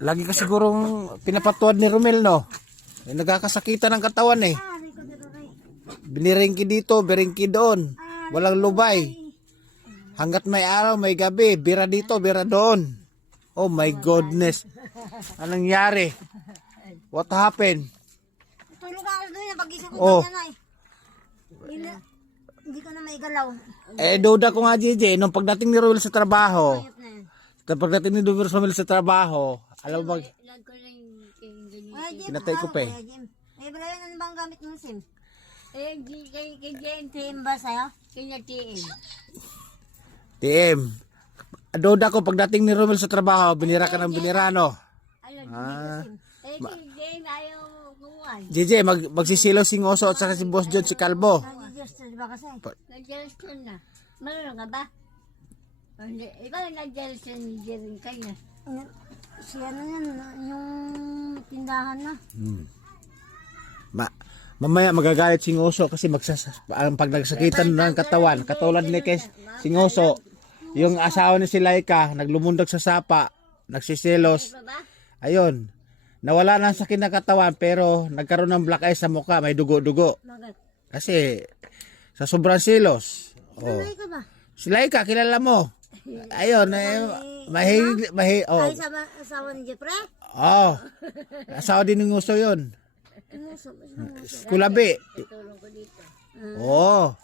Lagi ka sigurong pinapatuwad ni Romel, no? Nagkakasakitan ng katawan eh. Biniringki dito, biringki doon. Walang lubay. Hanggat may araw, may gabi. Bira dito, bira doon. Oh my goodness. Anong nangyari? What happened? Tulog ako doon, pag-isip ko Oh. ganyan ay. Hindi ko na may galaw. Duda ko nga, JJ, nung pagdating ni Romel sa trabaho, Ayot na yun. pagdating ni Romel sa trabaho, alam mo ba, Pinatay ko pa eh. Eh, Brian, ano bang gamit mong SIM? TM ba sa'yo? Kanya TM. TM. Duda ko, pagdating ni Romel sa trabaho, binira ka ng binira, no? Alam, TM ayaw kuwan. JJ, magsisilaw si Ngoso at saka si Boss John, si Kalbo. Nag-register ba kasi? Nag-Jelson na. Marunong ka ba? Hindi. Ikaw nag-Jelson, Jerin kanya. Si ano yan, yung tindahan na. Mamaya magagalit si Ngoso kasi pag nagsakitan ng katawan, katulad ni si Ngoso, yung asawa ni si Laika, naglumundag sa sapa, nagsisilos, Ba ba? ayun, nawala na ang sakit ng katawan pero nagkaroon ng black eye sa mukha, may dugo-dugo. Bakit? Kasi sa sobrang silos. Oh. Sanay ka ba? Si Laika, kilala mo. Ayun, Ay, asawa ni Jeffrey? Oh. Asawa din ng Ngoso yun. Kulabi. Tulong ko dito. Oo.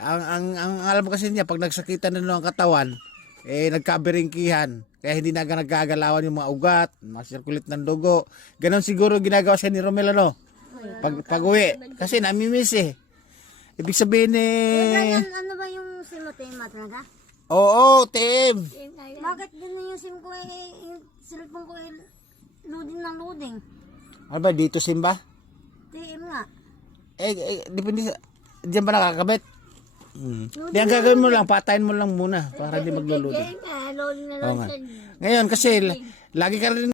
Ang alam kasi niya, pag nagsakitan na ng katawan, nagkabiringkihan. Kaya hindi na nagkagalawan yung mga ugat, masirkulit ng dugo. Ganon siguro ginagawa siya ni Romel, no? Pag uwi. Kasi namimiss eh. Ibig sabihin Brian, ano ba yung SIM mo, Tema talaga? Oo, Tim. Bakit ganun yung SIM ko yung cellphone ko loading ng loading? Ano ba, dito Simba? TM nga. Depende sa... Diyan ba nakakabit? Di ang gagawin mo lang, patayin mo lang muna para di magluluto. Loading na Oo lang nga. siya. Ngayon kasi, lagi ka rin